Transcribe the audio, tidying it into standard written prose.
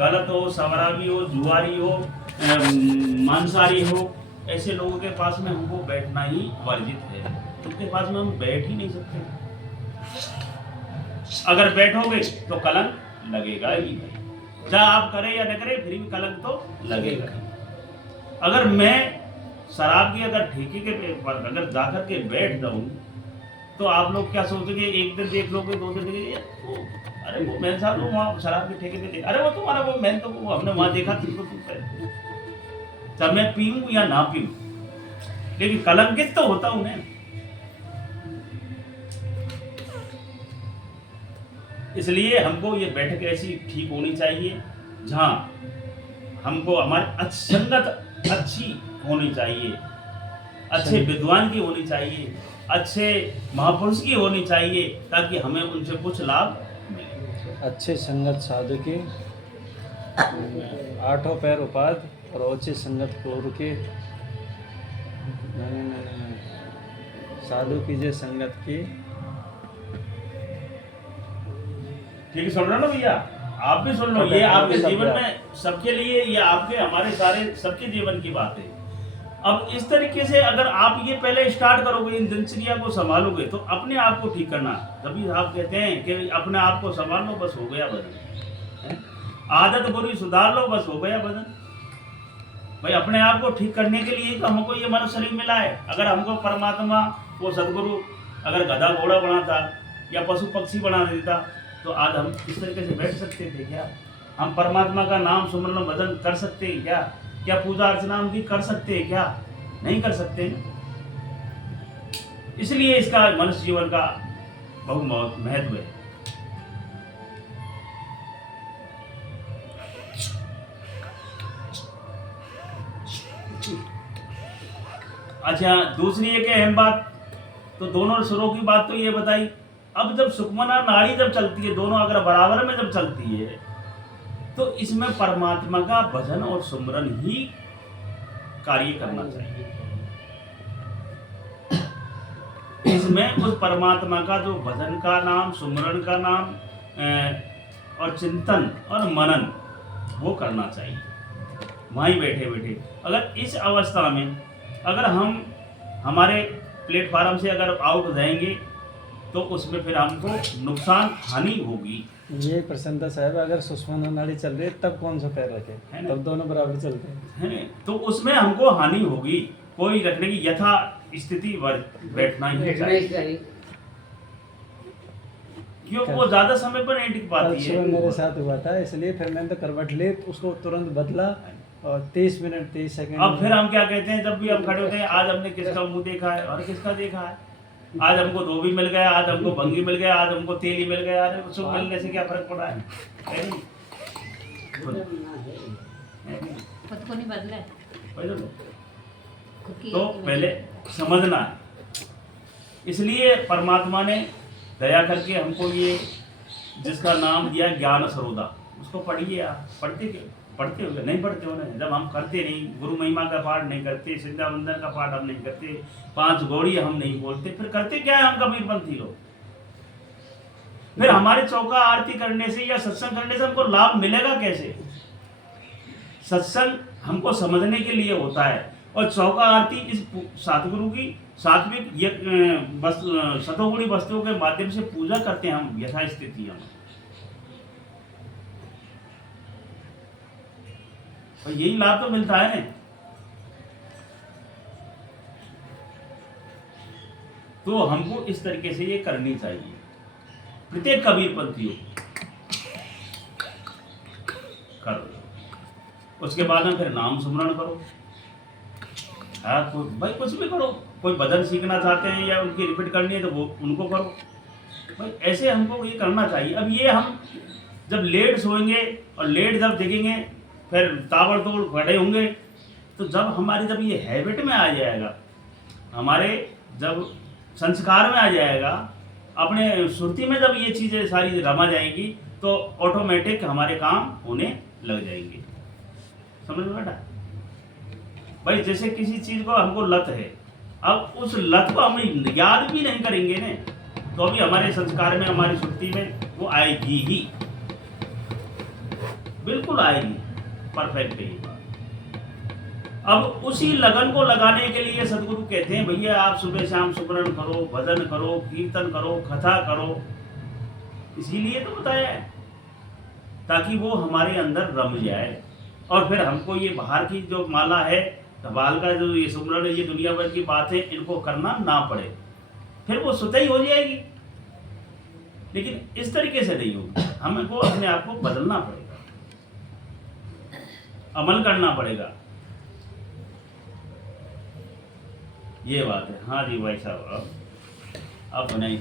गलत हो, सवराबी हो, जुआरी हो, मांसाहारी हो, ऐसे लोगों के पास में हमको बैठना ही वर्जित है। उनके पास में हम बैठ ही नहीं सकते। अगर बैठोगे तो कलंक लगेगा ही भाई, चाहे आप करें या न करें फिर भी कलंक तो लगेगा ही। अगर मैं शराब की अगर ठेके के पर अगर जाकर के बैठ जाऊं तो आप लोग क्या सोचेंगे, एक दिन देख लोगे, 2 दिन देखेंगे, अरे वो मैं साहब वो वहाँ शराब के ठेके पे देख, अरे वो तुम्हारा वो मैं तो वो हमने वहाँ देखा तुमको, तुम पे चाहे मैं पीऊं या ना पीऊं, लेकिन कलंकित तो होता हूं ना। इसलिए हमको ये बैठक ऐसी ठीक होनी चाहिए जहां हमको हमारी संगत अच्छी होनी चाहिए, अच्छे विद्वान की होनी चाहिए, अच्छे महापुरुष की होनी चाहिए, ताकि हमें उनसे कुछ लाभ मिले। अच्छे संगत साधु की 8 पैर उपाध और ओछी संगत पूर्व की साधु की जे संगत की। ठीक है, सुन रहे हो ना भैया, आप भी सुन लो, ये आपके जीवन में सबके लिए, ये आपके हमारे सारे सबके जीवन की बात है। अब इस तरीके से अगर आप ये पहले स्टार्ट करोगे, इन दिनचर्या को संभालोगे तो अपने आप को ठीक करना। तभी आप कहते हैं कि अपने आप को संभाल लो, बस हो गया भजन। आदत बुरी सुधार लो, बस हो गया भजन। भाई अपने आप को ठीक करने के लिए तो हमको ये मनुष्य शरीर मिला है। अगर हमको परमात्मा वो सदगुरु अगर गधा घोड़ा बनाता या पशु पक्षी बना देता तो आज हम इस तरीके से बैठ सकते थे क्या? हम परमात्मा का नाम सुमरन भजन कर सकते हैं क्या? क्या पूजा अर्चना हम की कर सकते हैं क्या? नहीं कर सकते। इसलिए इसका मनुष्य जीवन का बहुत महत्व है। अच्छा, दूसरी एक अहम बात, तो दोनों सुरों की बात तो ये बताई। अब जब सुखमना नाड़ी जब चलती है, दोनों अगर बराबर में जब चलती है तो इसमें परमात्मा का भजन और सुमरन ही कार्य करना चाहिए। इसमें उस परमात्मा का जो भजन का नाम, सुमरन का नाम और चिंतन और मनन वो करना चाहिए वहीं बैठे बैठे। अगर इस अवस्था में अगर हम हमारे प्लेटफार्म से अगर आउट हो जाएंगे तो उसमें फिर हमको नुकसान हानि होगी। ये प्रसन्नता साहब, अगर सुषमा नाड़ी चल रही है तब कौन सा पैर रखे, तब दोनों बराबर चलते हैं, तो उसमें हमको हानि होगी। कोई रखने की यथा स्थिति बैठना ही चाहिए, क्योंकि वो ज्यादा समय पर नहीं टिक पाती है। मेरे साथ हुआ था, इसलिए फिर मैंने तो करवट ले उसको तुरंत बदला और 30 मिनट 30 सेकंड। अब फिर हम क्या कहते हैं जब भी हम खड़े होते हैं, आज हमने किसका मुंह देखा है और किसका देखा है। आज हमको धोबी मिल गया, आज हमको भंगी मिल गया, आज हमको तेली मिल गया। अरे उसको मिलने से क्या फर्क पड़ा है? खुद को नहीं बदले तो पहले समझना है। इसलिए परमात्मा ने दया करके हमको ये जिसका नाम दिया ज्ञान सरोदा, उसको पढ़िए। आप पढ़ते हो नहीं पढ़ते हो ना? जब हम करते नहीं, गुरु महिमा का पाठ नहीं करते, सिद्धा वंदन का पाठ हम नहीं करते, 5 गौड़ी हम नहीं बोलते, फिर करते क्या है हम कबीरपंथी लोग? फिर हमारे चौका आरती करने से या सत्संग करने से हमको लाभ मिलेगा कैसे? सत्संग हमको समझने के लिए होता है और चौका आरती इस सतगुरु की सात्विक शतोगुणी वस्तुओं के माध्यम से पूजा करते हैं हम यथास्थिति। हम और यही लाभ तो मिलता है ना। तो हमको इस तरीके से ये करनी चाहिए प्रत्येक कबीरपंथियों करो। उसके बाद में फिर नाम सुमरण करो। भाई कुछ भी करो, कोई भजन सीखना चाहते हैं या उनकी रिपीट करनी है तो वो उनको करो। भाई ऐसे हमको ये करना चाहिए। अब ये हम जब लेट सोएंगे और लेट जब देखेंगे फिर ताबड़तोड़ खड़े होंगे, तो जब ये हैबिट में आ जाएगा, हमारे जब संस्कार में आ जाएगा, अपने सुरती में जब ये चीज़ें सारी रमा जाएंगी तो ऑटोमेटिक हमारे काम होने लग जाएंगे। समझ में बेटा? भाई जैसे किसी चीज़ को हमको लत है, अब उस लत को हम याद भी नहीं करेंगे ने तो अभी हमारे संस्कार में, हमारी सुरती में वो आएगी ही। बिल्कुल आएगी, परफेक्ट है ये बात। अब उसी लगन को लगाने के लिए सदगुरु कहते हैं भैया आप सुबह शाम सुमरन करो, भजन करो, कीर्तन करो, कथा करो, इसीलिए तो बताया है, ताकि वो हमारे अंदर रम जाए और फिर हमको ये बाहर की जो माला है, धबाल का जो ये सुमरन है, ये दुनिया भर की बात है, इनको करना ना पड़े, फिर वो स्वतः ही हो जाएगी। लेकिन इस तरीके से नहीं होगी, हमको अपने आप को बदलना पड़ेगा, अमल करना पड़ेगा, ये बात है। हाँ जी भाई साहब, अब नहीं